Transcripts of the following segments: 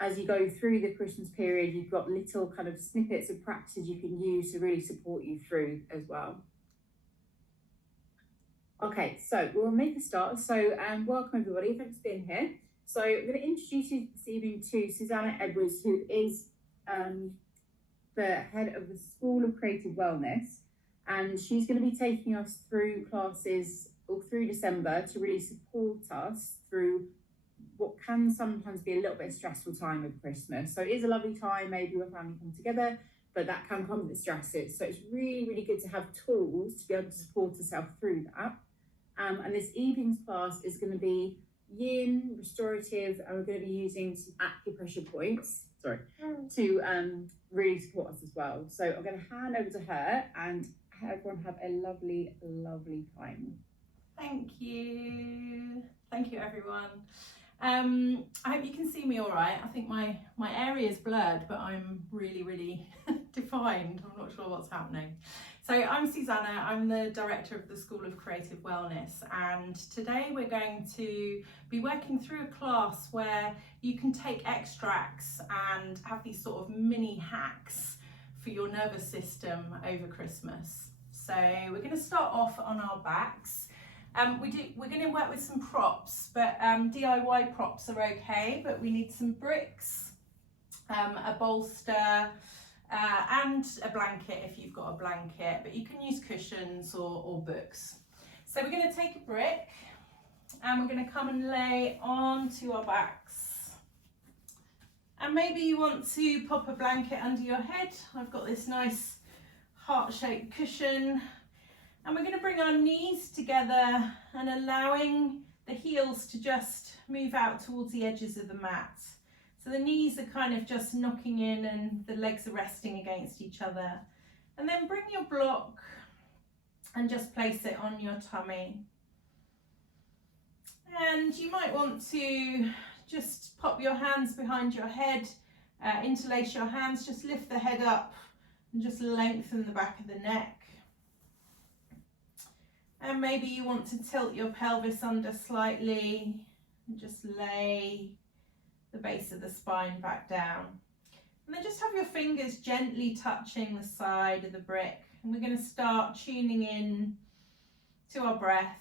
as you go through the Christmas period, you've got little kind of snippets of practices you can use to really support you through as well. Okay, so we'll make a start. So welcome everybody, thanks for being here. So I'm going to introduce you this evening to Susanna Edwards, who is the head of the School of Creative Wellness, and she's going to be taking us through classes all through December to really support us through what can sometimes be a little bit stressful time of Christmas. So it is a lovely time, maybe when family come together, but that can come with stresses. So it's really, really good to have tools to be able to support yourself through that. And this evening's class is going to be yin, restorative, and we're going to be using some acupressure points, to really support us as well. So I'm going to hand over to her and everyone have a lovely, lovely time. Thank you everyone. I hope you can see me all right. I think my area is blurred, but I'm really defined. I'm not sure what's happening. So I'm Susanna, I'm the director of the School of Creative Wellness, and today we're going to be working through a class where you can take extracts and have these sort of mini hacks for your nervous system over Christmas. So we're going to start off on our backs. We're going to work with some props, but DIY props are okay, but we need some bricks, a bolster, and a blanket if you've got a blanket, but you can use cushions or books. So we're going to take a brick and we're going to come and lay onto our backs. And maybe you want to pop a blanket under your head. I've got this nice heart-shaped cushion. And we're going to bring our knees together and allowing the heels to just move out towards the edges of the mat. So the knees are kind of just knocking in and the legs are resting against each other. And then bring your block and just place it on your tummy. And you might want to just pop your hands behind your head, interlace your hands, just lift the head up and just lengthen the back of the neck. And maybe you want to tilt your pelvis under slightly and just lay the base of the spine back down. And then just have your fingers gently touching the side of the brick. And we're going to start tuning in to our breath,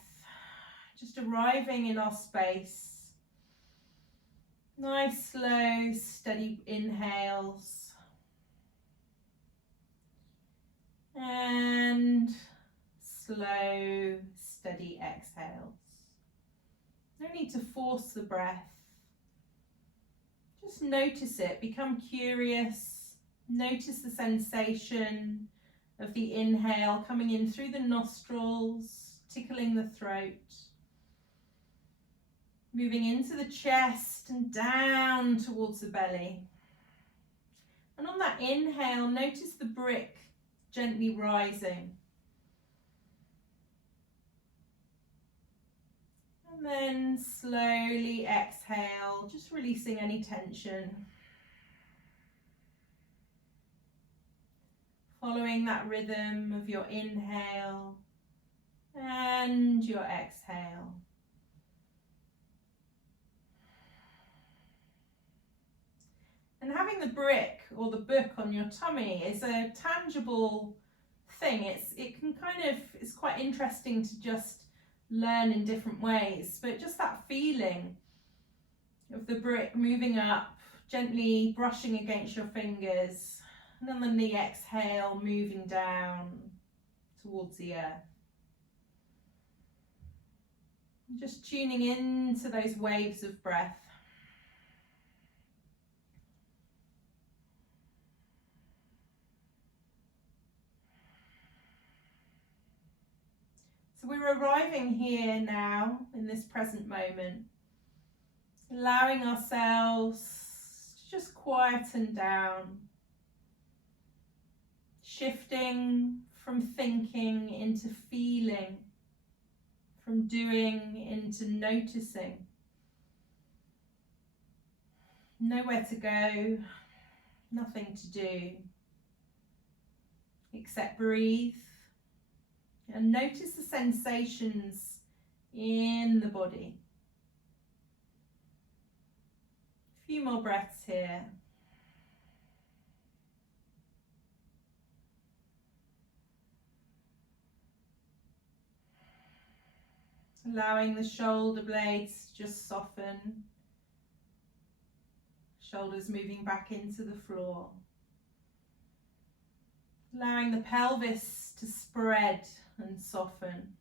just arriving in our space. Nice, slow, steady inhales. And slow, steady exhales. No need to force the breath. Just notice it, become curious. Notice the sensation of the inhale coming in through the nostrils, tickling the throat. Moving into the chest and down towards the belly. And on that inhale, notice the brick gently rising. And then slowly exhale, just releasing any tension. Following that rhythm of your inhale and your exhale. And having the brick or the book on your tummy is a tangible thing. It's quite interesting to just learn in different ways, but just that feeling of the brick moving up, gently brushing against your fingers, and then the exhale moving down towards the earth. Just tuning into those waves of breath. So we're arriving here now in this present moment, allowing ourselves to just quieten down, shifting from thinking into feeling, from doing into noticing. Nowhere to go, nothing to do, except breathe. And notice the sensations in the body. Few more breaths here. Allowing the shoulder blades to just soften. Shoulders moving back into the floor. Allowing the pelvis to spread and soften.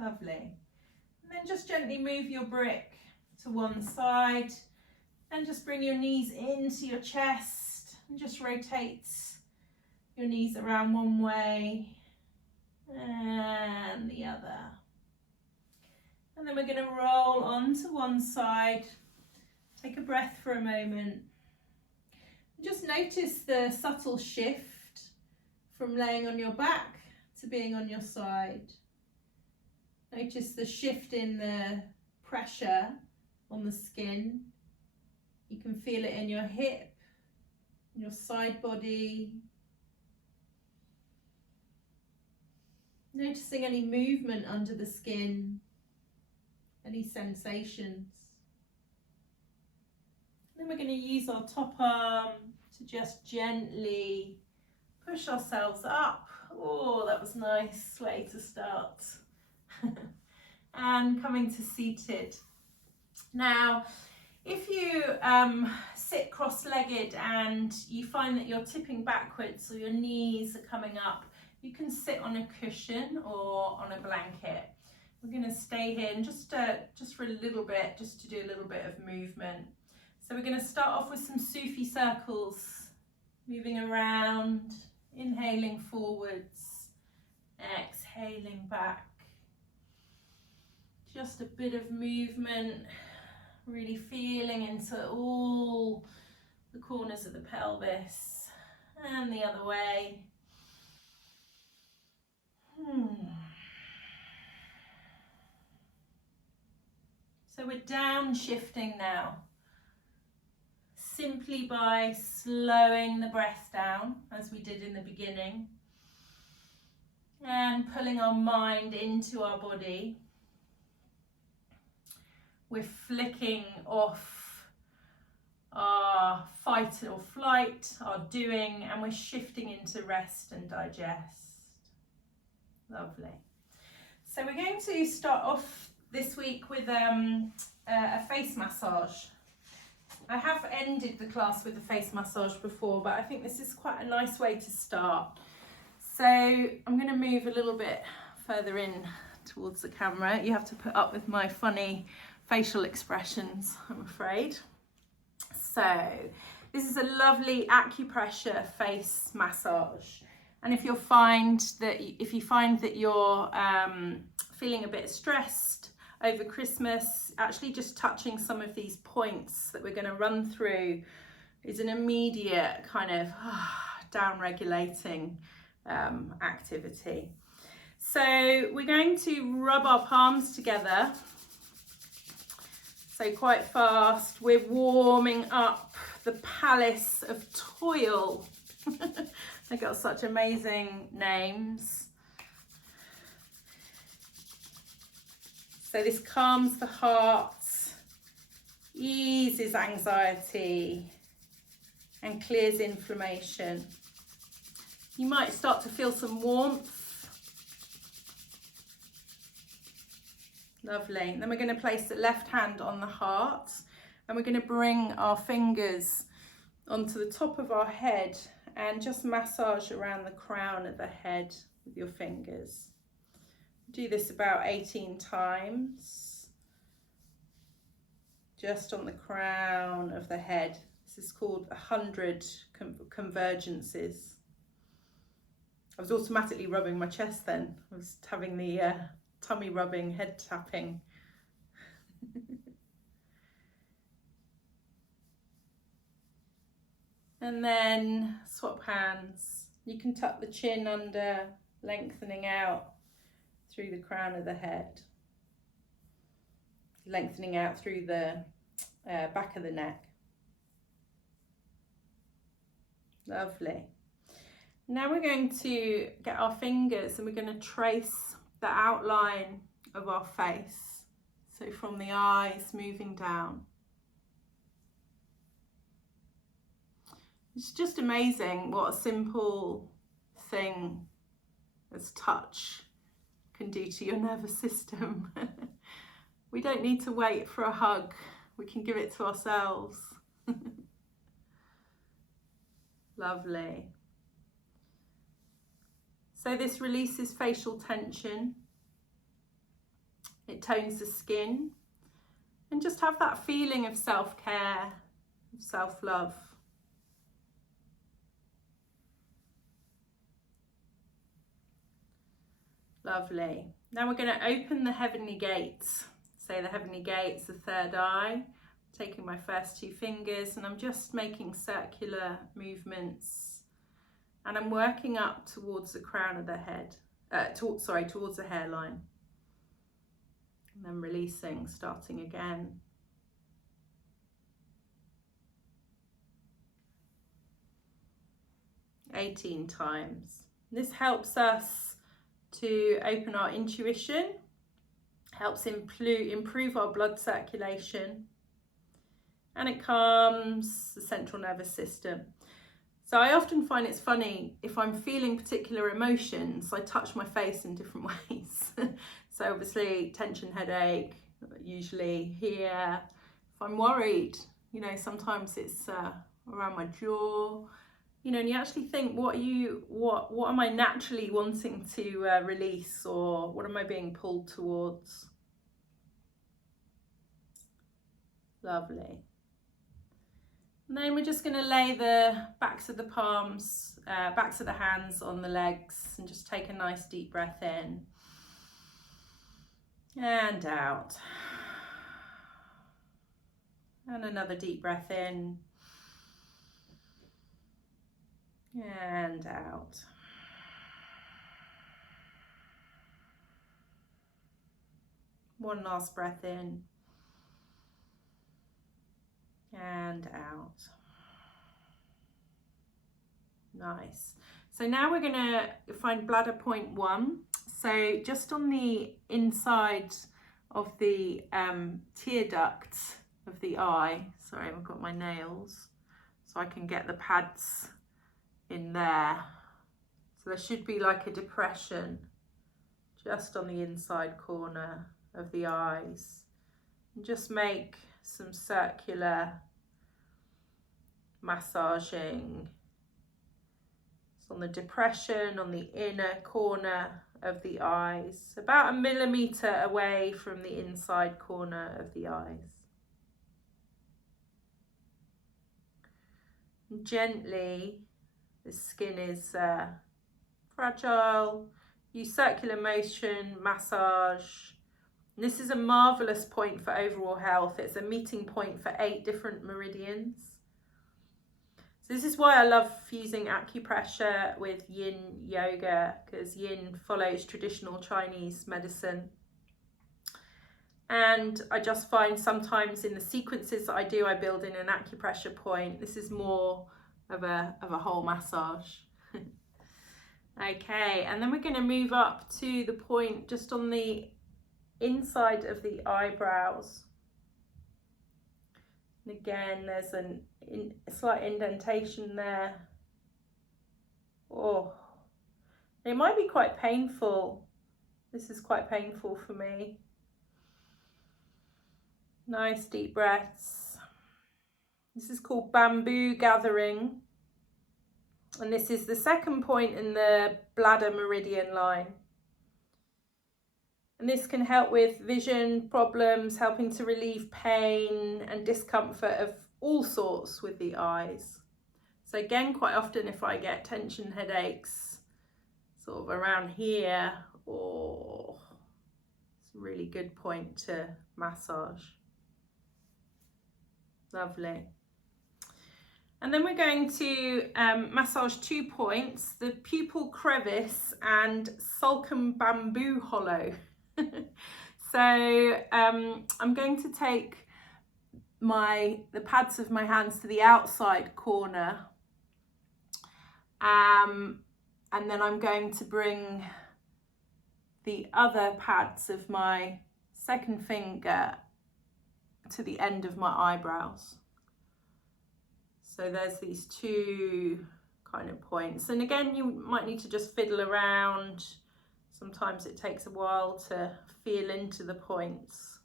Lovely. And then just gently move your brick to one side and just bring your knees into your chest and just rotate your knees around one way and the other. And then we're going to roll onto one side. Take a breath for a moment. Just notice the subtle shift from laying on your back to being on your side. Notice the shift in the pressure on the skin. You can feel it in your hip, your side body. Noticing any movement under the skin, any sensations. Then we're going to use our top arm to just gently push ourselves up. Oh, that was a nice way to start. And coming to seated. Now, if you sit cross-legged and you find that you're tipping backwards or your knees are coming up, you can sit on a cushion or on a blanket. We're going to stay here and just for a little bit, just to do a little bit of movement. So we're going to start off with some Sufi circles, moving around, inhaling forwards, exhaling back. Just a bit of movement, really feeling into all the corners of the pelvis and the other way. So we're downshifting now, simply by slowing the breath down as we did in the beginning and pulling our mind into our body. We're flicking off our fight or flight, our doing, and we're shifting into rest and digest. Lovely. So we're going to start off this week with a face massage. I have ended the class with a face massage before, but I think this is quite a nice way to start. So I'm going to move a little bit further in towards the camera. You have to put up with my funny facial expressions, I'm afraid. So this is a lovely acupressure face massage, and if you find that you're feeling a bit stressed over Christmas, actually just touching some of these points that we're going to run through is an immediate kind of down-regulating activity. So we're going to rub our palms together. So quite fast, we're warming up the palace of toil. They got such amazing names. So this calms the heart, eases anxiety, and clears inflammation. You might start to feel some warmth. Lovely. And then we're going to place the left hand on the heart, and we're going to bring our fingers onto the top of our head and just massage around the crown of the head with your fingers. Do this about 18 times, just on the crown of the head. This is called 100 convergences. I was automatically rubbing my chest then. I was having the tummy rubbing, head tapping. And then swap hands. You can tuck the chin under, lengthening out through the crown of the head, lengthening out through the back of the neck. Lovely. Now we're going to get our fingers and we're going to trace the outline of our face. So from the eyes moving down. It's just amazing what a simple thing as touch can do to your nervous system. We don't need to wait for a hug. We can give it to ourselves. Lovely. So this releases facial tension. It tones the skin. And just have that feeling of self-care, of self-love. Lovely. Now we're going to open the heavenly gates. Say the heavenly gates, the third eye. Taking my first two fingers and I'm just making circular movements. And I'm working up towards the crown of the head. Towards the hairline. And then releasing, starting again. "18 times. This helps us to open our intuition, helps improve our blood circulation, and it calms the central nervous system. So I often find it's funny, if I'm feeling particular emotions, I touch my face in different ways. So obviously tension, headache, usually here. If I'm worried, you know, sometimes it's around my jaw. You know, and you actually think, what am I naturally wanting to release, or what am I being pulled towards? Lovely. And then we're just going to lay the backs of the palms, backs of the hands on the legs, and just take a nice deep breath in and out. And another deep breath in. And out. One last breath in. And out. Nice. So now we're going to find bladder point 1. So just on the inside of the tear duct of the eye. Sorry, I've got my nails. So I can get the pads in there. So there should be like a depression just on the inside corner of the eyes. And just make some circular massaging. It's on the depression on the inner corner of the eyes, about 1 millimeter away from the inside corner of the eyes. And gently, the skin is fragile. Use circular motion, massage. And this is a marvelous point for overall health. It's a meeting point for 8 different meridians. So this is why I love using acupressure with yin yoga, because yin follows traditional Chinese medicine. And I just find sometimes in the sequences that I do, I build in an acupressure point. This is more of a whole massage. Okay, and then we're going to move up to the point just on the inside of the eyebrows. And again, there's a slight indentation there. Oh, it might be quite painful. This is quite painful for me. Nice deep breaths. This is called bamboo gathering. And this is the second point in the bladder meridian line. And this can help with vision problems, helping to relieve pain and discomfort of all sorts with the eyes. So again, quite often if I get tension headaches, sort of around here, oh, it's a really good point to massage. Lovely. And then we're going to massage 2 points, the pupil crevice and sulcum bamboo hollow. So I'm going to take the pads of my hands to the outside corner, and then I'm going to bring the other pads of my second finger to the end of my eyebrows. So there's these two kind of points. And again, you might need to just fiddle around. Sometimes it takes a while to feel into the points.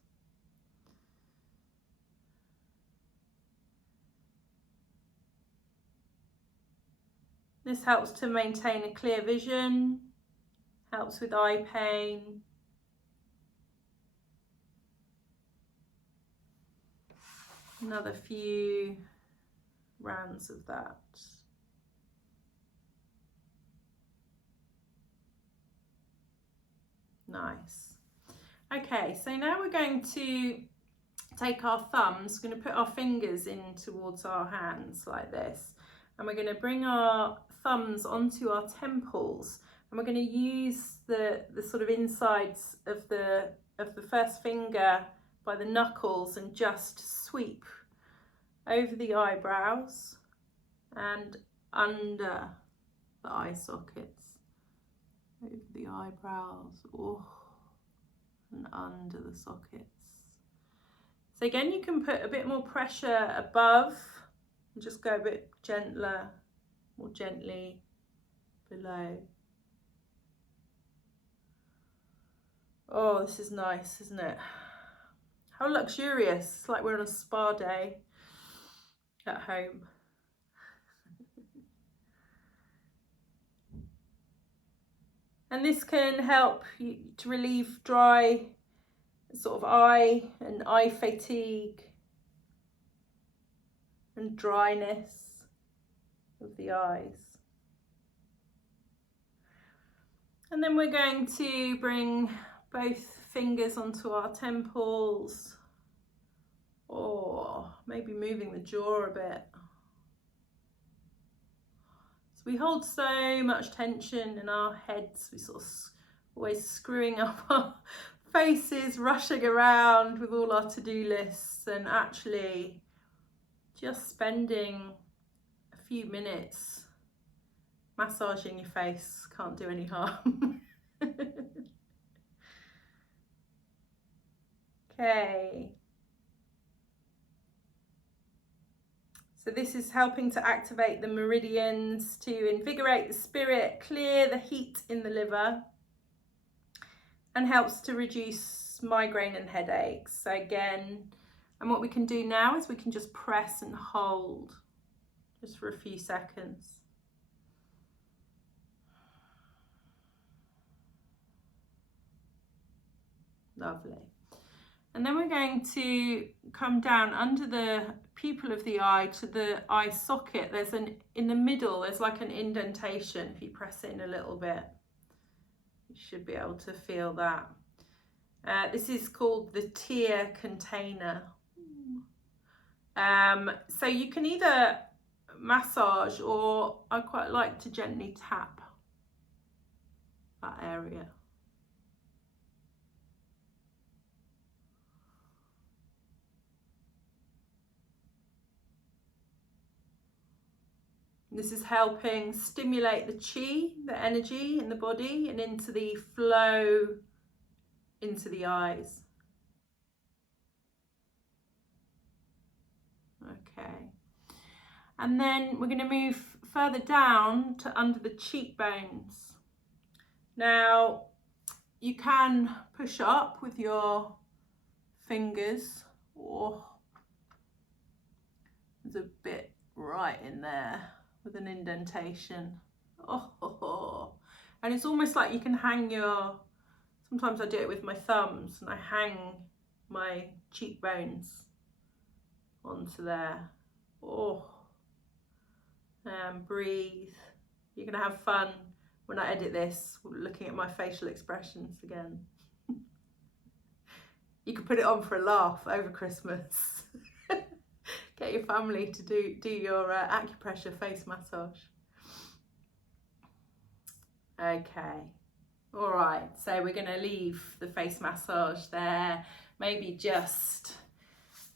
This helps to maintain a clear vision, helps with eye pain. Another few rounds of that. Nice. Okay, so now we're going to take our thumbs, we're going to put our fingers in towards our hands like this, and we're going to bring our thumbs onto our temples, and we're going to use the sort of insides of the first finger by the knuckles and just sweep over the eyebrows and under the eye sockets, over the eyebrows, and under the sockets. So again, you can put a bit more pressure above and just go a bit gentler, more gently below. Oh, this is nice, isn't it? How luxurious. It's like we're on a spa day at home. And this can help you to relieve dry sort of eye and eye fatigue and dryness of the eyes. And then we're going to bring both fingers onto our temples, or maybe moving the jaw a bit. So we hold so much tension in our heads, we sort of always screwing up our faces, rushing around with all our to-do lists, and actually just spending a few minutes massaging your face can't do any harm. Okay. So this is helping to activate the meridians, to invigorate the spirit, clear the heat in the liver, and helps to reduce migraine and headaches. So again, and what we can do now is we can just press and hold just for a few seconds. Lovely. And then we're going to come down under the pupil of the eye to the eye socket. There's in the middle, there's like an indentation. If you press it in a little bit, you should be able to feel that. This is called the tear container. So you can either massage, or I quite like to gently tap that area. This is helping stimulate the chi, the energy in the body, and into the flow into the eyes. Okay. And then we're going to move further down to under the cheekbones. Now, you can push up with your fingers. Oh, there's a bit right in there with an indentation. Oh, and it's almost like you can hang your, sometimes I do it with my thumbs, and I hang my cheekbones onto there. Oh, and breathe. You're gonna have fun when I edit this, looking at my facial expressions again. You can put it on for a laugh over Christmas. Get your family to do your acupressure face massage. Okay, all right, so we're going to leave the face massage there, maybe just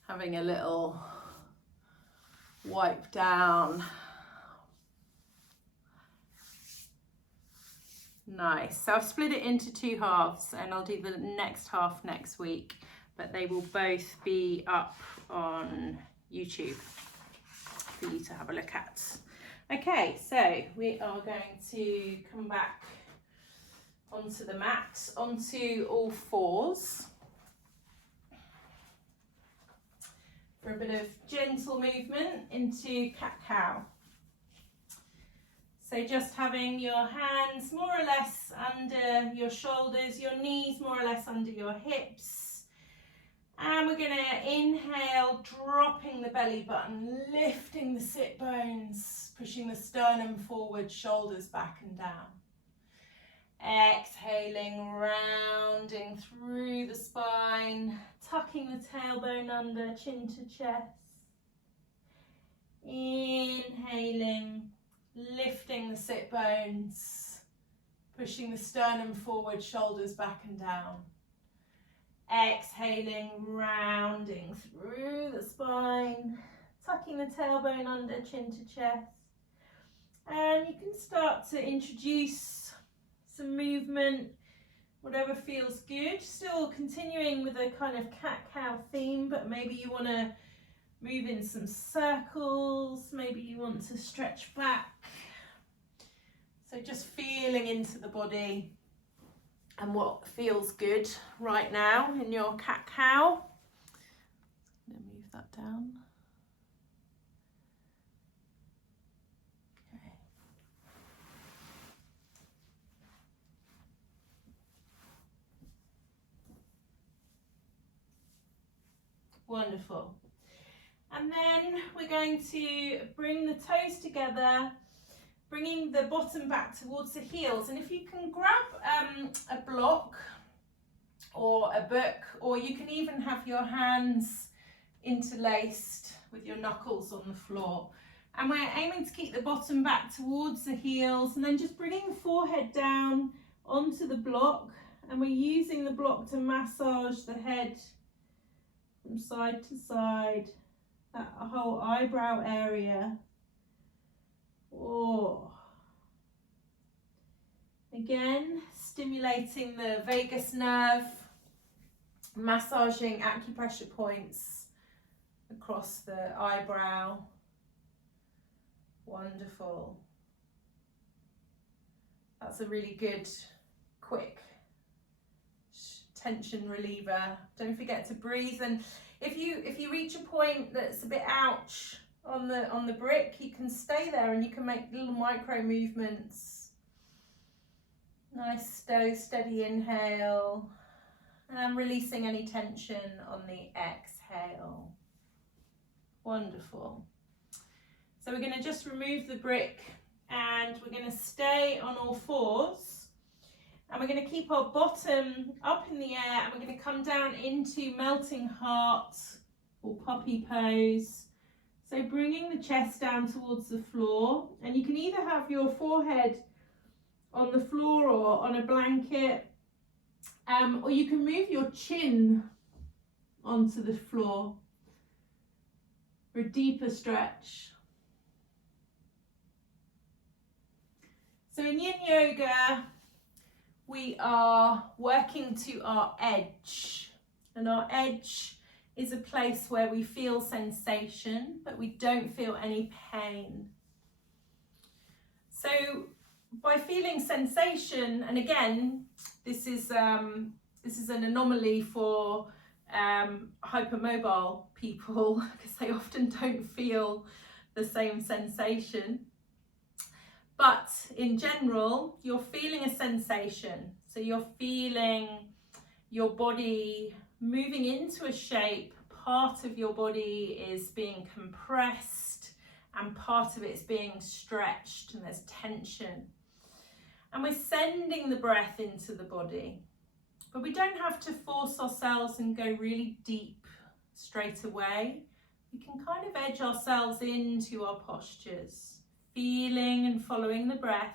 having a little wipe down Nice. So I've split it into 2 halves and I'll do the next half next week, but they will both be up on YouTube for you to have a look at. Okay, so we are going to come back onto the mat, onto all fours for a bit of gentle movement into cat-cow. So just having your hands more or less under your shoulders, your knees more or less under your hips. And we're going to inhale, dropping the belly button, lifting the sit bones, pushing the sternum forward, shoulders back and down. Exhaling, rounding through the spine, tucking the tailbone under, chin to chest. Inhaling, lifting the sit bones, pushing the sternum forward, shoulders back and down. Exhaling, rounding through the spine, tucking the tailbone under, chin to chest. And you can start to introduce some movement, whatever feels good. Still continuing with a kind of cat-cow theme, but maybe you want to move in some circles, maybe you want to stretch back. So just feeling into the body and what feels good right now in your cat-cow. I'm going to move that down. Okay. Wonderful. And then we're going to bring the toes together, bringing the bottom back towards the heels. And if you can grab a block or a book, or you can even have your hands interlaced with your knuckles on the floor. And we're aiming to keep the bottom back towards the heels, and then just bringing the forehead down onto the block. And we're using the block to massage the head from side to side, that whole eyebrow area. Oh. Again, stimulating the vagus nerve, massaging acupressure points across the eyebrow. Wonderful. That's a really good, quick tension reliever. Don't forget to breathe, and if you reach a point that's a bit ouch on the brick, you can stay there and you can make little micro movements. Nice slow steady inhale and releasing any tension on the exhale. Wonderful. So we're going to just remove the brick and we're going to stay on all fours. And we're going to keep our bottom up in the air, and we're going to come down into melting heart or puppy pose. So bringing the chest down towards the floor, and you can either have your forehead on the floor or on a blanket, or you can move your chin onto the floor for a deeper stretch. So in Yin Yoga, we are working to our edge, and our edge is a place where we feel sensation, but we don't feel any pain. So by feeling sensation, and again, this is an anomaly for hypermobile people, because they often don't feel the same sensation. But in general, you're feeling a sensation. So you're feeling your body moving into a shape. Part of your body is being compressed and part of it's being stretched, and there's tension. And we're sending the breath into the body. But we don't have to force ourselves and go really deep straight away. We can kind of edge ourselves into our postures. Feeling and following the breath,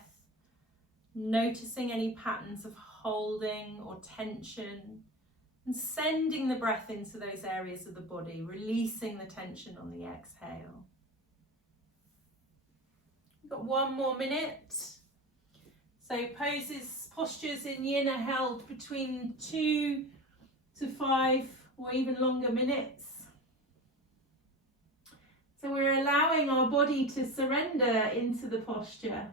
noticing any patterns of holding or tension, and sending the breath into those areas of the body, releasing the tension on the exhale. We've got 1 more minute. So postures in yin are held between 2 to 5 or even longer minutes. So we're allowing our body to surrender into the posture.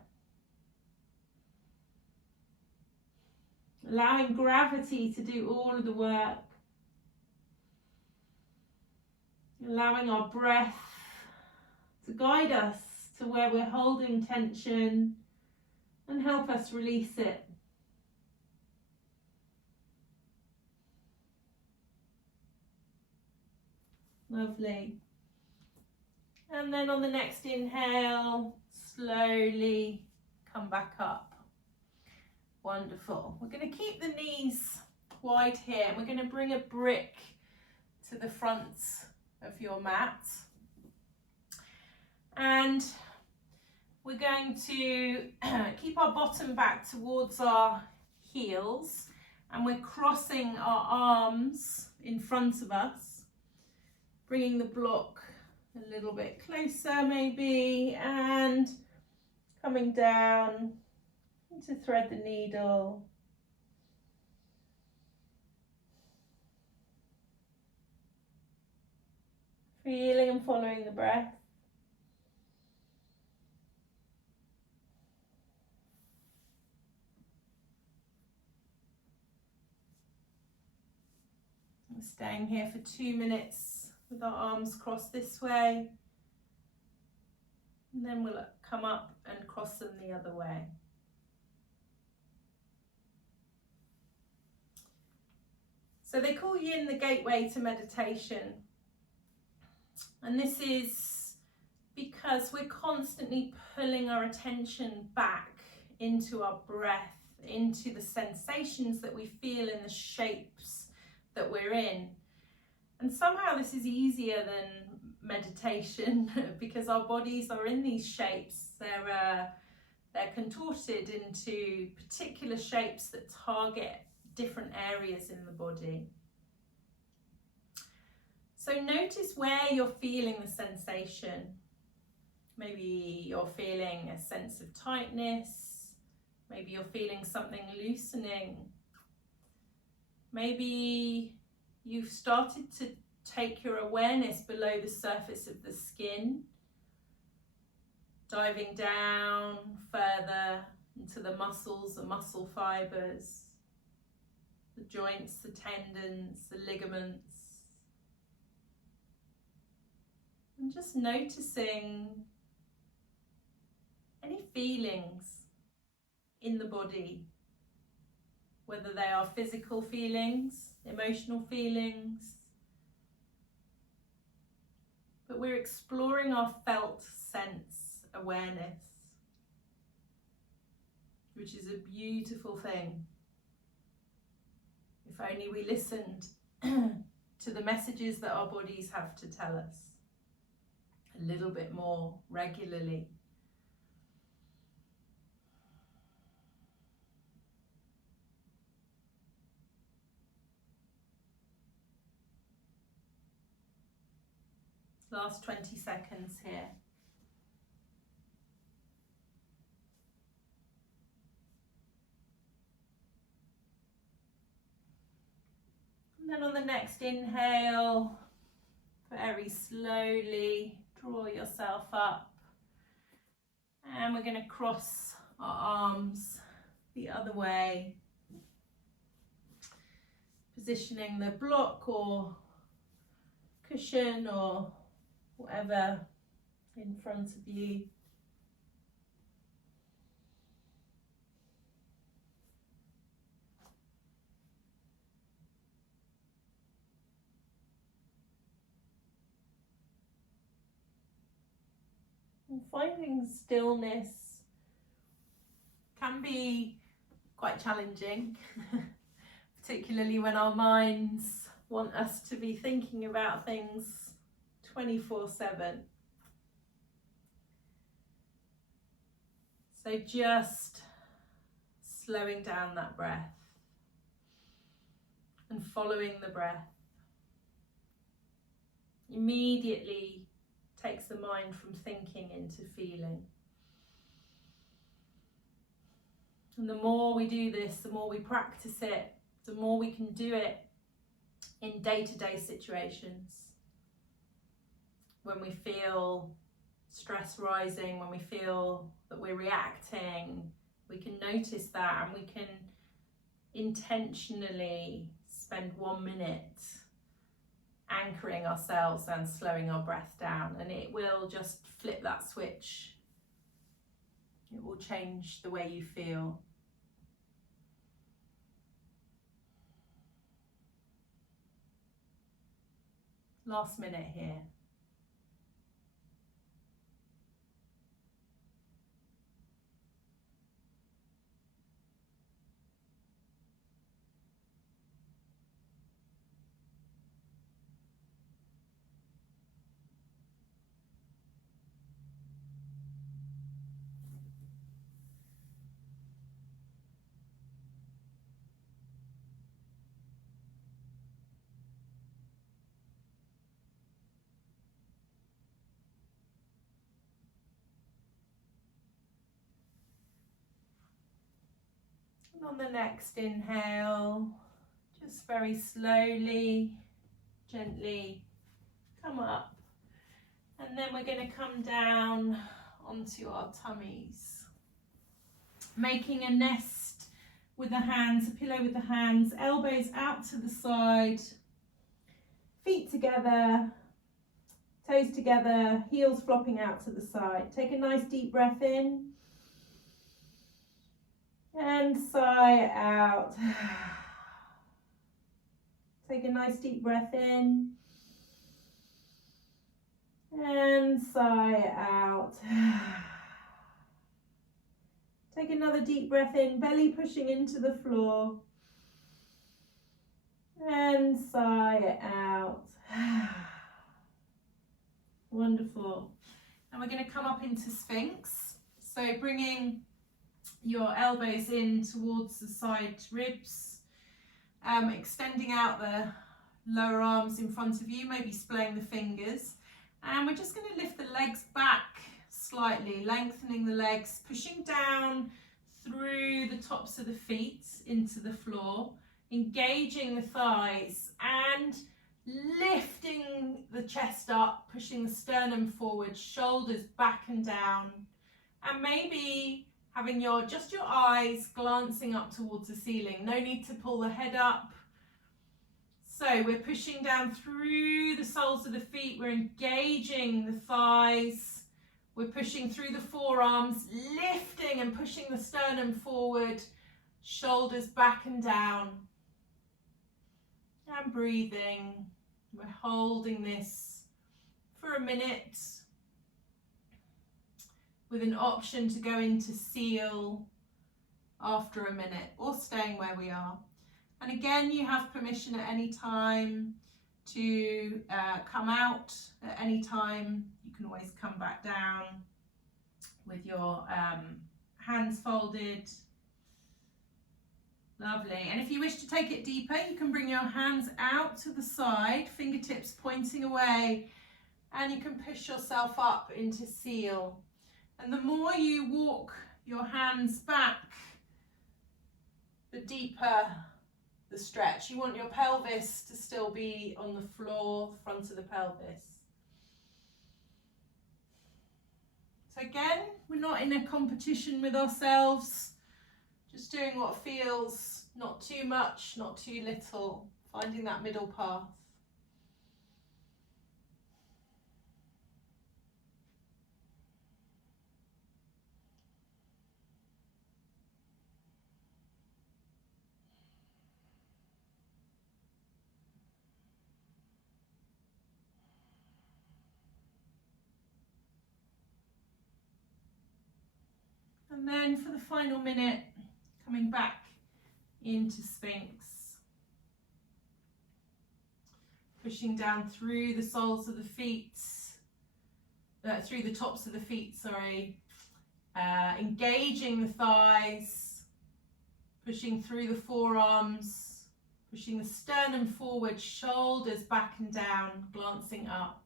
Allowing gravity to do all of the work. Allowing our breath to guide us to where we're holding tension and help us release it. Lovely. And then on the next inhale, slowly come back up. Wonderful. We're going to keep the knees wide here. We're going to bring a brick to the front of your mat. And we're going to keep our bottom back towards our heels, and we're crossing our arms in front of us, bringing the block a little bit closer maybe, and coming down to thread the needle. Feeling and following the breath. We're staying here for 2 minutes with our arms crossed this way. And then we'll come up and cross them the other way. So they call yin the gateway to meditation. And this is because we're constantly pulling our attention back into our breath, into the sensations that we feel in the shapes that we're in. And somehow this is easier than meditation because our bodies are in these shapes. They're contorted into particular shapes that target different areas in the body. So notice where you're feeling the sensation. Maybe you're feeling a sense of tightness. Maybe you're feeling something loosening. Maybe you've started to take your awareness below the surface of the skin, diving down further into the muscles, the muscle fibers, the joints, the tendons, the ligaments. And just noticing any feelings in the body, whether they are physical feelings, emotional feelings. But we're exploring our felt sense awareness, which is a beautiful thing. If only we listened to the messages that our bodies have to tell us a little bit more regularly. Last 20 seconds here. And then on the next inhale, very slowly draw yourself up. And we're going to cross our arms the other way, positioning the block or cushion or whatever in front of you. And finding stillness can be quite challenging, particularly when our minds want us to be thinking about things 24/7. So just slowing down that breath and following the breath immediately takes the mind from thinking into feeling. And the more we do this, the more we practice it, the more we can do it in day-to-day situations. When we feel stress rising, when we feel that we're reacting, we can notice that, and we can intentionally spend 1 minute anchoring ourselves and slowing our breath down, and it will just flip that switch. It will change the way you feel. Last minute here. And on the next inhale, just very slowly, gently come up. And then we're going to come down onto our tummies, making a nest with the hands, a pillow with the hands, elbows out to the side, feet together, toes together, heels flopping out to the side. Take a nice deep breath in and sigh out. Take a nice deep breath in and sigh out. Take another deep breath in, belly pushing into the floor, and sigh out. Wonderful. And we're going to come up into Sphinx. So bringing your elbows in towards the side ribs, extending out the lower arms in front of you, maybe splaying the fingers. And we're just going to lift the legs back slightly, lengthening the legs, pushing down through the tops of the feet into the floor, engaging the thighs and lifting the chest up, pushing the sternum forward, shoulders back and down, and maybe having your eyes glancing up towards the ceiling. No need to pull the head up. So we're pushing down through the soles of the feet, we're engaging the thighs, we're pushing through the forearms, lifting and pushing the sternum forward, shoulders back and down, and breathing. We're holding this for a minute with an option to go into seal after a minute, or staying where we are. And again, you have permission at any time to come out at any time. You can always come back down with your hands folded. Lovely. And if you wish to take it deeper, you can bring your hands out to the side, fingertips pointing away, and you can push yourself up into seal. And the more you walk your hands back, the deeper the stretch. You want your pelvis to still be on the floor, front of the pelvis. So again, we're not in a competition with ourselves, just doing what feels, not too much, not too little, finding that middle path. And then for the final minute, coming back into Sphinx. Pushing down through the soles of the feet, through the tops of the feet, sorry. Engaging the thighs, pushing through the forearms, pushing the sternum forward, shoulders back and down, glancing up.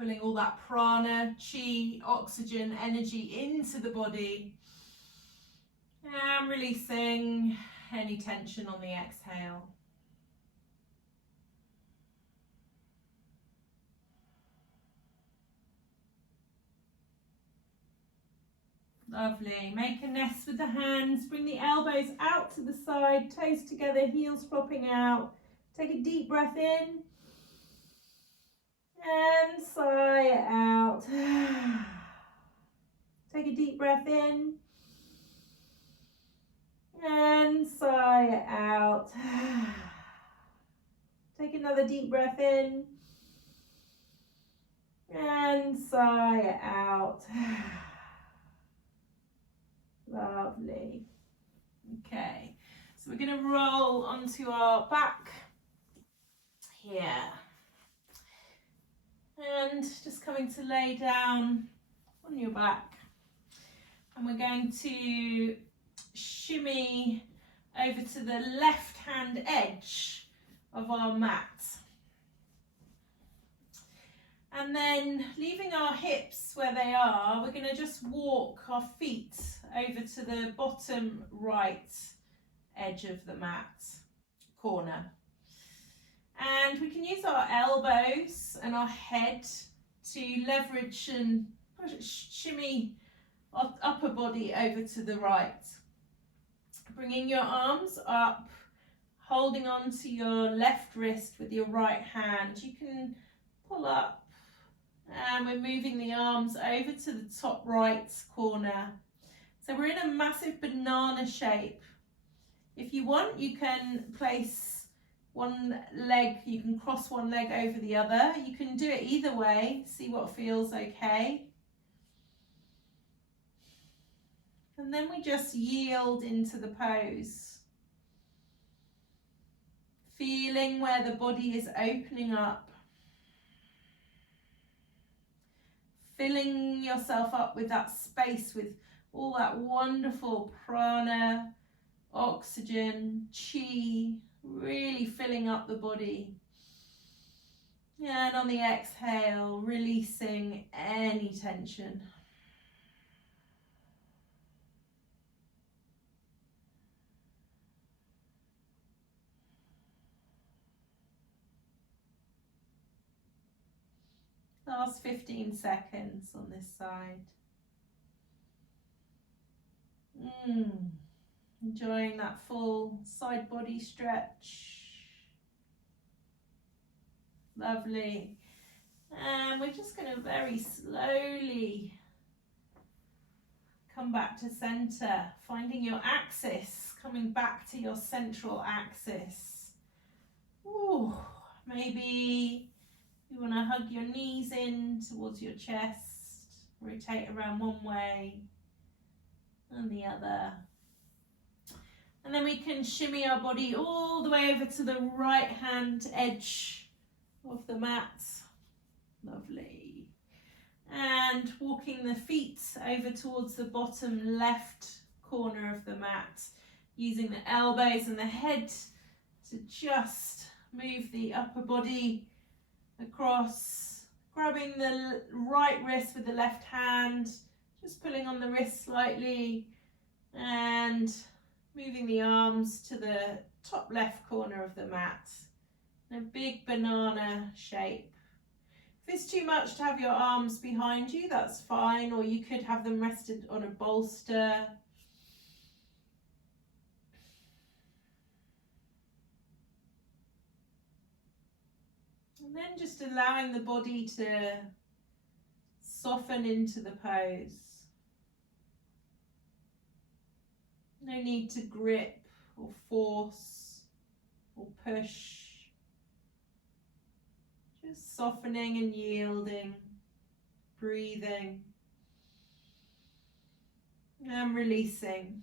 pulling all that prana, chi, oxygen, energy into the body. And releasing any tension on the exhale. Lovely. Make a nest with the hands. Bring the elbows out to the side, toes together, heels flopping out. Take a deep breath in. And sigh it out. Take a deep breath in. And sigh it out. Take another deep breath in. And sigh it out. Lovely. Okay, so we're going to roll onto our back here. And just coming to lay down on your back. And we're going to shimmy over to the left hand edge of our mat. And then leaving our hips where they are, we're going to just walk our feet over to the bottom right edge of the mat corner. And we can use our elbows and our head to leverage and shimmy our upper body over to the right. Bringing your arms up, holding on to your left wrist with your right hand. You can pull up. And we're moving the arms over to the top right corner. So we're in a massive banana shape. If you want, you can place one leg, you can cross one leg over the other. You can do it either way, see what feels okay. And then we just yield into the pose. Feeling where the body is opening up. Filling yourself up with that space, with all that wonderful prana, oxygen, chi, really filling up the body. And on the exhale, releasing any tension. Last 15 seconds on this side. Enjoying that full side body stretch. Lovely. And we're just going to very slowly come back to center, finding your axis, coming back to your central axis. Ooh, maybe you want to hug your knees in towards your chest, rotate around one way and the other. And then we can shimmy our body all the way over to the right hand edge of the mat. Lovely. And walking the feet over towards the bottom left corner of the mat, using the elbows and the head to just move the upper body across, grabbing the right wrist with the left hand, just pulling on the wrist slightly and moving the arms to the top left corner of the mat in a big banana shape. If it's too much to have your arms behind you, that's fine, or you could have them rested on a bolster. And then just allowing the body to soften into the pose. No need to grip or force or push. Just softening and yielding, breathing and releasing.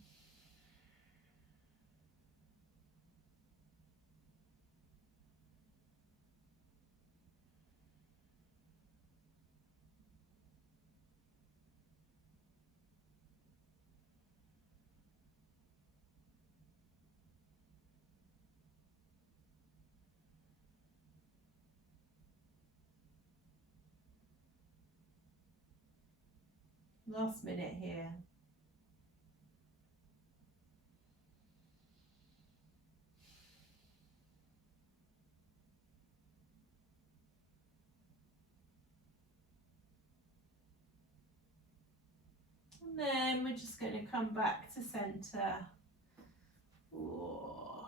Last minute here. And then we're just going to come back to centre. Oh,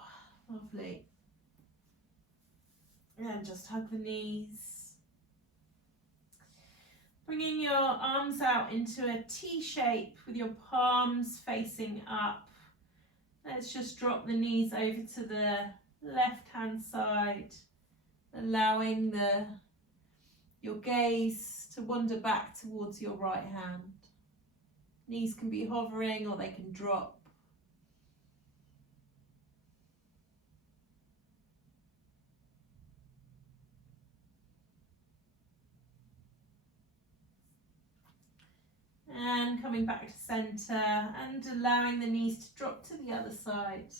lovely. And just hug the knees. Bringing your arms out into a T shape with your palms facing up. Let's just drop the knees over to the left-hand side, allowing your gaze to wander back towards your right hand. Knees can be hovering or they can drop. And coming back to centre and allowing the knees to drop to the other side.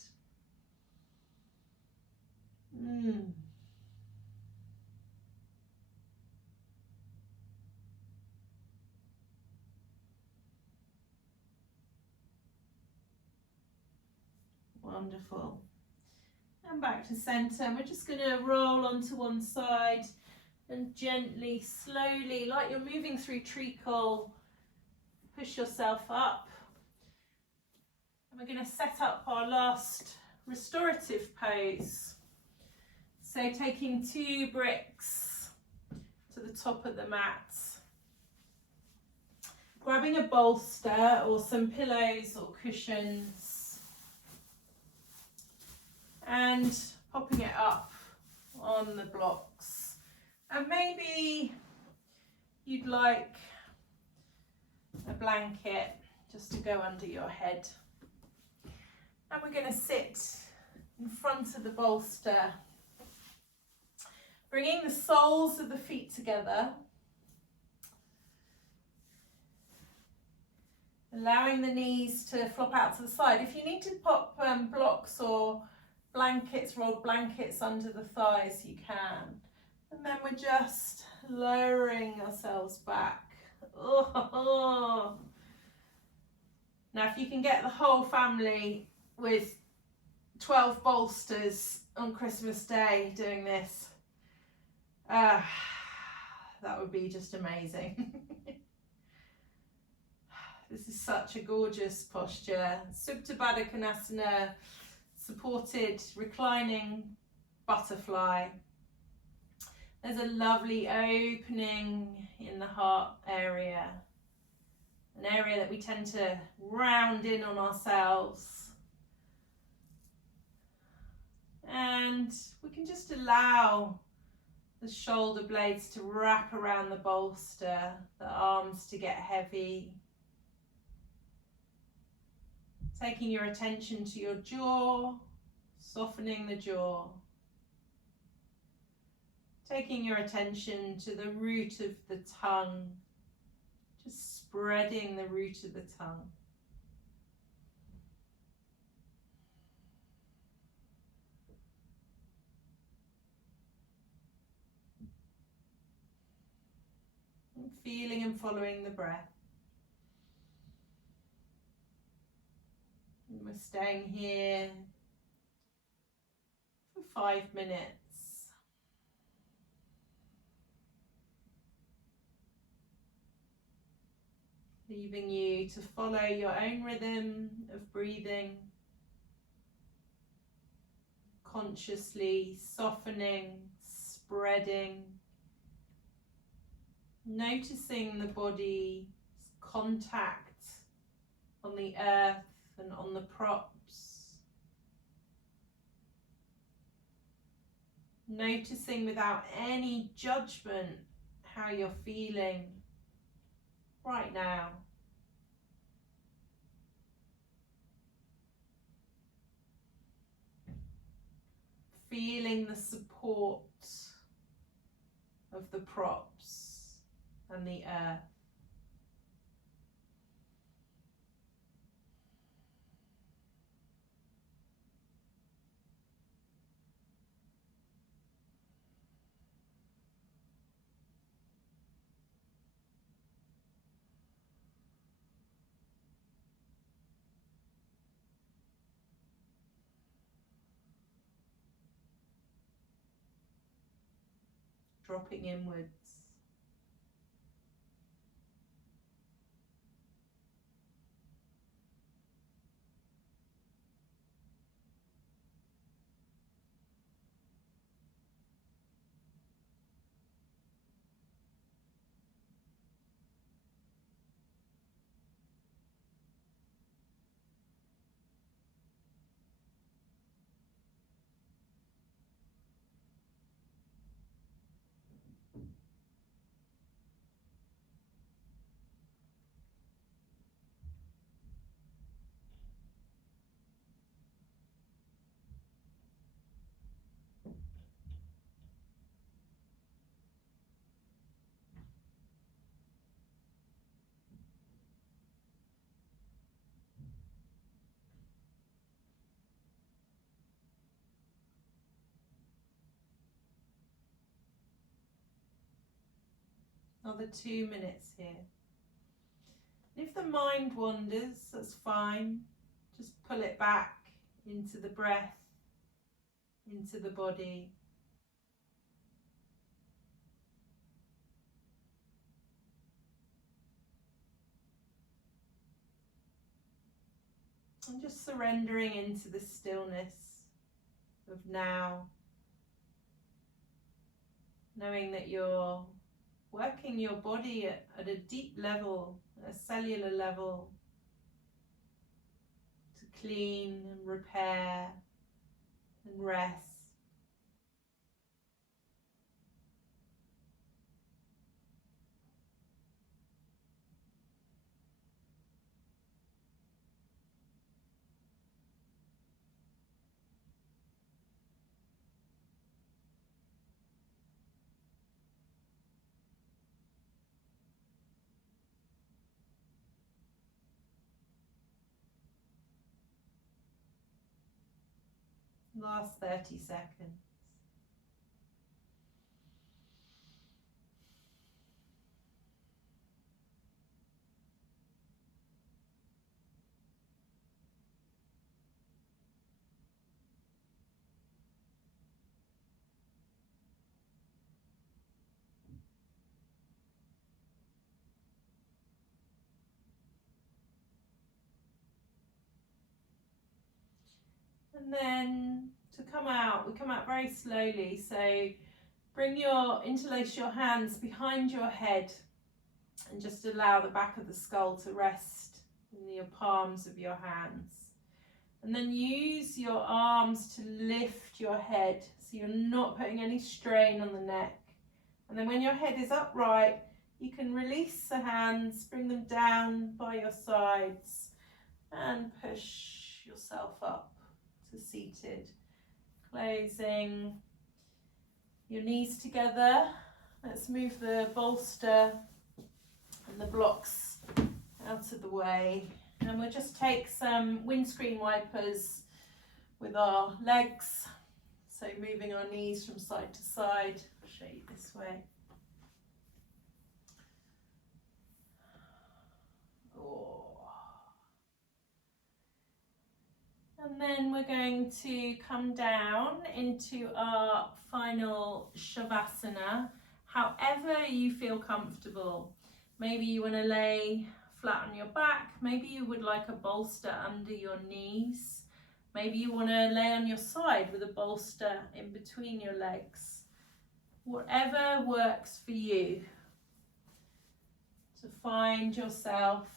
Wonderful. And back to centre. We're just going to roll onto one side and gently, slowly, like you're moving through treacle, push yourself up. And we're going to set up our last restorative pose. So taking 2 bricks to the top of the mat, grabbing a bolster or some pillows or cushions and popping it up on the blocks. And maybe you'd like a blanket just to go under your head. And we're going to sit in front of the bolster, bringing the soles of the feet together, allowing the knees to flop out to the side. If you need to pop blocks or blankets, rolled blankets under the thighs, you can. And then we're just lowering ourselves back. Oh. Now, if you can get the whole family with 12 bolsters on Christmas Day doing this, that would be just amazing. This is such a gorgeous posture. Supta Baddha Konasana, supported reclining butterfly. There's a lovely opening in the heart area, an area that we tend to round in on ourselves. And we can just allow the shoulder blades to wrap around the bolster, the arms to get heavy. Taking your attention to your jaw, softening the jaw. Taking your attention to the root of the tongue, just spreading the root of the tongue. And feeling and following the breath. And we're staying here for 5 minutes. Leaving you to follow your own rhythm of breathing, consciously softening, spreading, noticing the body's contact on the earth and on the props, noticing without any judgment how you're feeling right now. Feeling the support of the props and the earth. dropping inwards. Another 2 minutes here. If the mind wanders, that's fine. Just pull it back into the breath, into the body. And just surrendering into the stillness of now. Knowing that you're working your body at a deep level, a cellular level, to clean and repair and rest. Last 30 seconds. And then to come out, we come out very slowly. So interlace your hands behind your head and just allow the back of the skull to rest in your palms of your hands. And then use your arms to lift your head so you're not putting any strain on the neck. And then when your head is upright, you can release the hands, bring them down by your sides and push yourself up to seated. Closing your knees together. Let's move the bolster and the blocks out of the way. And we'll just take some windscreen wipers with our legs. So moving our knees from side to side. I'll show you this way. And then we're going to come down into our final Shavasana, however you feel comfortable. Maybe you want to lay flat on your back, maybe you would like a bolster under your knees, maybe you want to lay on your side with a bolster in between your legs. Whatever works for you, to find yourself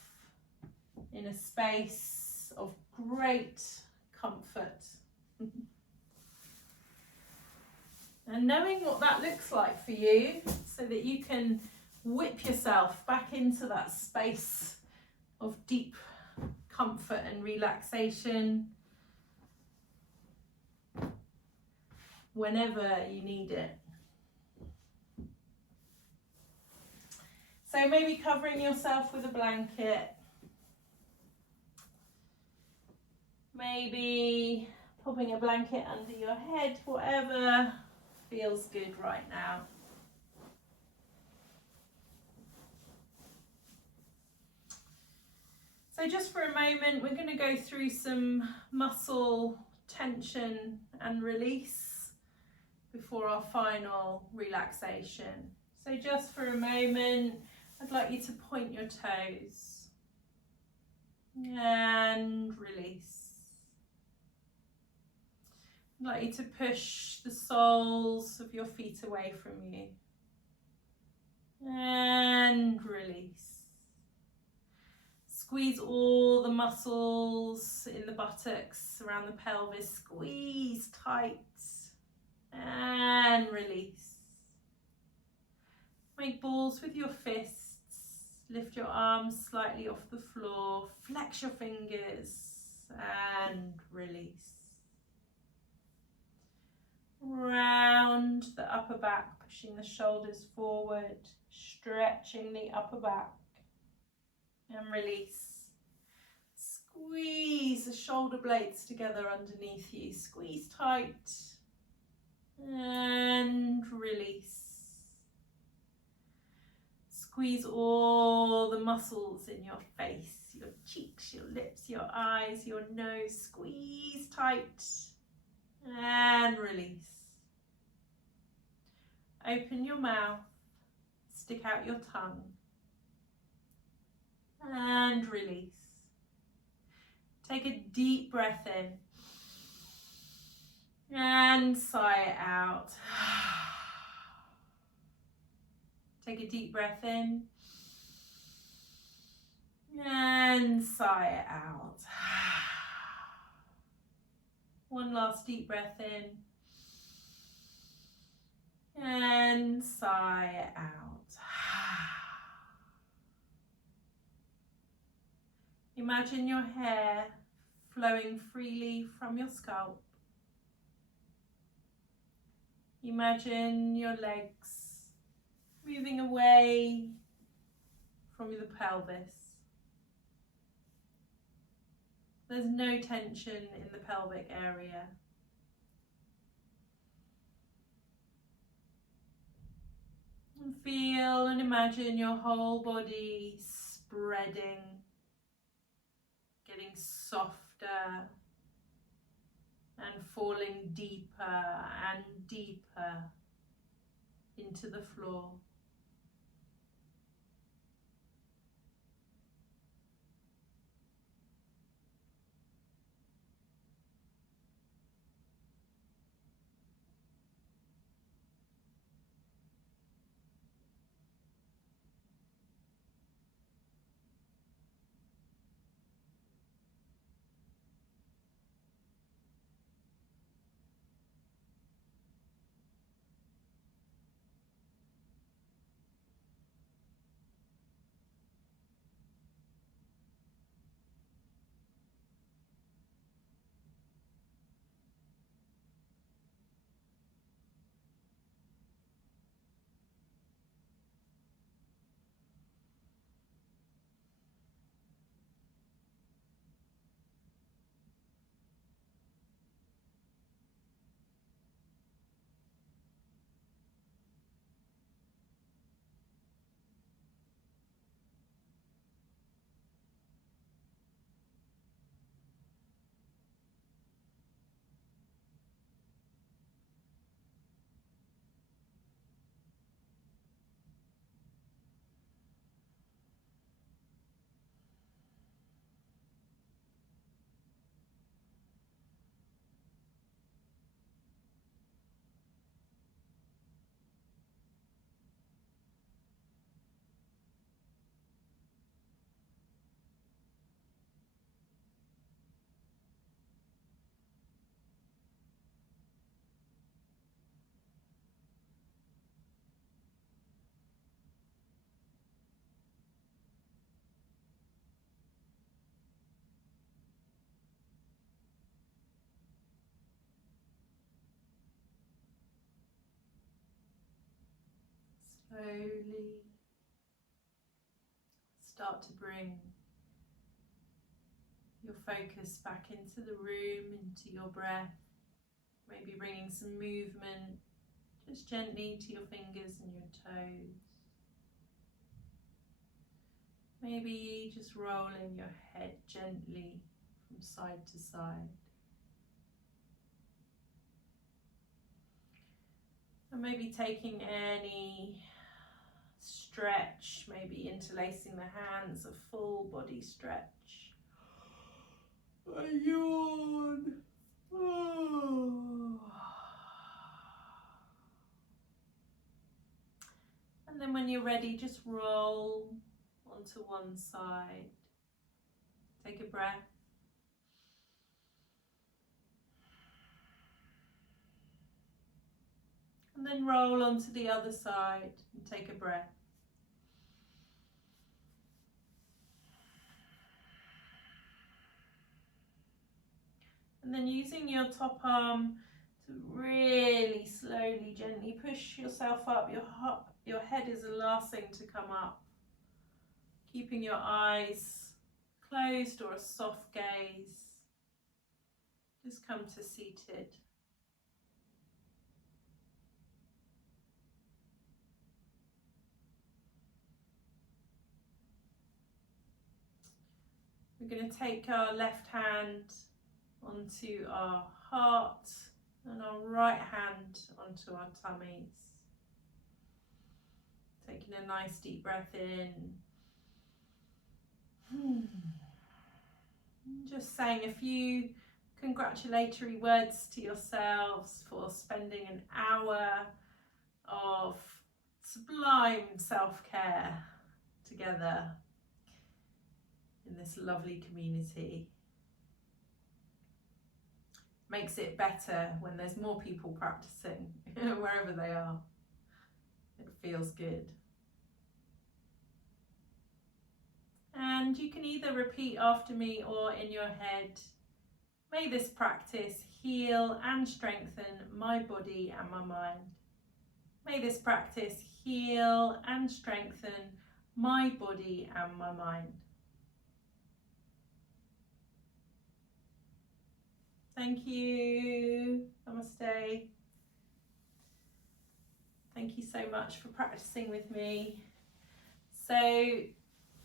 in a space of great comfort. And knowing what that looks like for you, so that you can whip yourself back into that space of deep comfort and relaxation whenever you need it. So maybe covering yourself with a blanket. Maybe popping a blanket under your head, whatever feels good right now. So just for a moment, we're going to go through some muscle tension and release. before our final relaxation. So just for a moment, I'd like you to point your toes and release. I'd like you to push the soles of your feet away from you and release. Squeeze all the muscles in the buttocks, around the pelvis. Squeeze tight and release. Make balls with your fists. Lift your arms slightly off the floor. Flex your fingers and release. Round the upper back, pushing the shoulders forward, stretching the upper back. And release. Squeeze the shoulder blades together underneath you. Squeeze tight. And release. Squeeze all the muscles in your face, your cheeks, your lips, your eyes, your nose. Squeeze tight. And release. Open your mouth. Stick out your tongue. And release. Take a deep breath in and sigh it out. Take a deep breath in and sigh it out. One last deep breath in and sigh it out. Imagine your hair flowing freely from your scalp. Imagine your legs moving away from the pelvis. There's no tension in the pelvic area. And feel and imagine your whole body spreading, getting softer and falling deeper and deeper into the floor. Slowly start to bring your focus back into the room, into your breath. Maybe bringing some movement just gently to your fingers and your toes. Maybe just rolling your head gently from side to side. maybe taking any stretch, maybe interlacing the hands, a full body stretch. A yawn. Oh. And then when you're ready, just roll onto one side. Take a breath. And then roll onto the other side and take a breath. And then using your top arm to really slowly, gently push yourself up. Your head is the last thing to come up. Keeping your eyes closed or a soft gaze. Just come to seated. We're going to take our left hand onto our heart and our right hand onto our tummies. Taking a nice deep breath in. Just saying a few congratulatory words to yourselves for spending an hour of sublime self-care together in this lovely community. Makes it better when there's more people practicing wherever they are. It feels good. And you can either repeat after me or in your head. May this practice heal and strengthen my body and my mind. May this practice heal and strengthen my body and my mind. Thank you. Namaste. Thank you so much for practicing with me. So,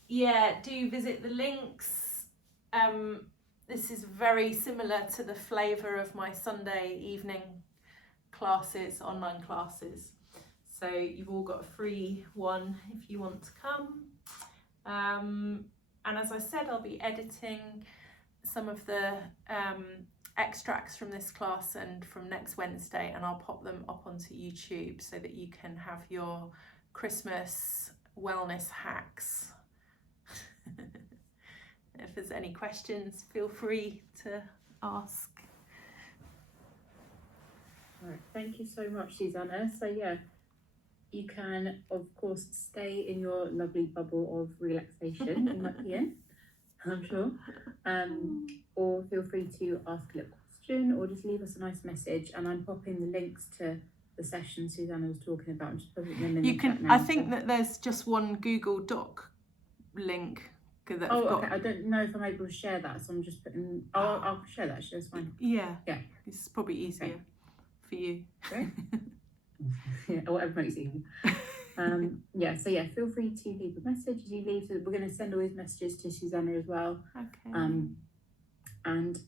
yeah, do visit the links. This is very similar to the flavour of my Sunday evening classes, online classes. So you've all got a free one if you want to come. And as I said, I'll be editing some of the extracts from this class and from next Wednesday, and I'll pop them up onto YouTube so that you can have your Christmas wellness hacks. If there's any questions, feel free to ask. Right, thank you so much, Susanna. So yeah, you can of course stay in your lovely bubble of relaxation you might be in, I'm sure. Or feel free to ask a little question or just leave us a nice message, and I'm popping the links to the session Susanna was talking about and just putting them in the chat now. I think that there's just one Google Doc link. Okay. I don't know if I'm able to share that, so I'm just putting. I'll share that. That's fine. Yeah. It's probably easier for you. Great. Yeah, whatever makes it easier. So feel free to leave a message as you leave. We're going to send all these messages to Susanna as well. Okay. And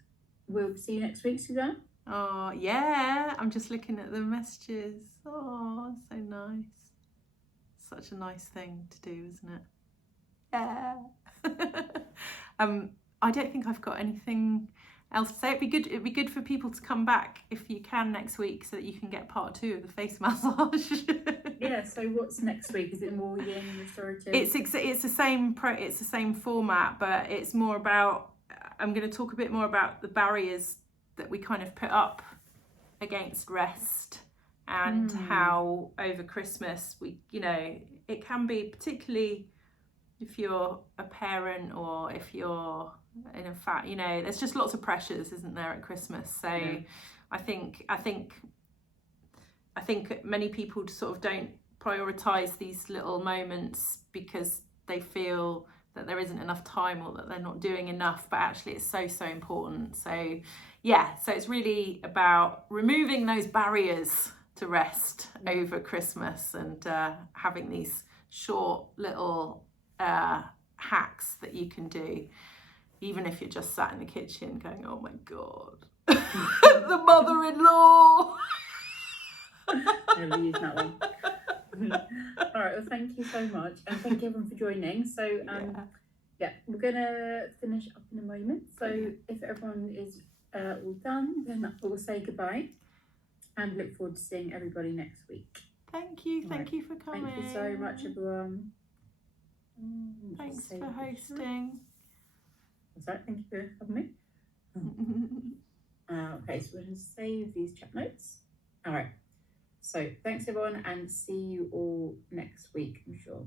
we'll see you next week, Susanna. Oh yeah, I'm just looking at the messages. Oh, so nice. Such a nice thing to do, isn't it? Yeah. I don't think I've got anything else to say. It'd be good for people to come back if you can next week, so that you can get part 2 of the face massage. Yeah. So what's next week? Is it more yin restorative? It's the same format, but it's more about. I'm going to talk a bit more about the barriers that we kind of put up against rest, and how over Christmas it can be, particularly if you're a parent or if you're in a there's just lots of pressures, isn't there, at Christmas? So yeah. I think many people sort of don't prioritize these little moments because they feel that there isn't enough time or that they're not doing enough, but actually it's so important. So yeah, so it's really about removing those barriers to rest over Christmas, and having these short little hacks that you can do, even if you're just sat in the kitchen going, oh my god, the mother-in-law. Never used that one. All right, well, thank you so much, and thank you everyone for joining. So, yeah, we're gonna finish up in a moment. So, if everyone is all done, then we'll say goodbye, and look forward to seeing everybody next week. Thank you for coming. Thank you so much, everyone. Thanks for hosting. That's right. Thank you for having me. Okay, so we're going to save these chat notes. All right. So thanks everyone, and see you all next week, I'm sure.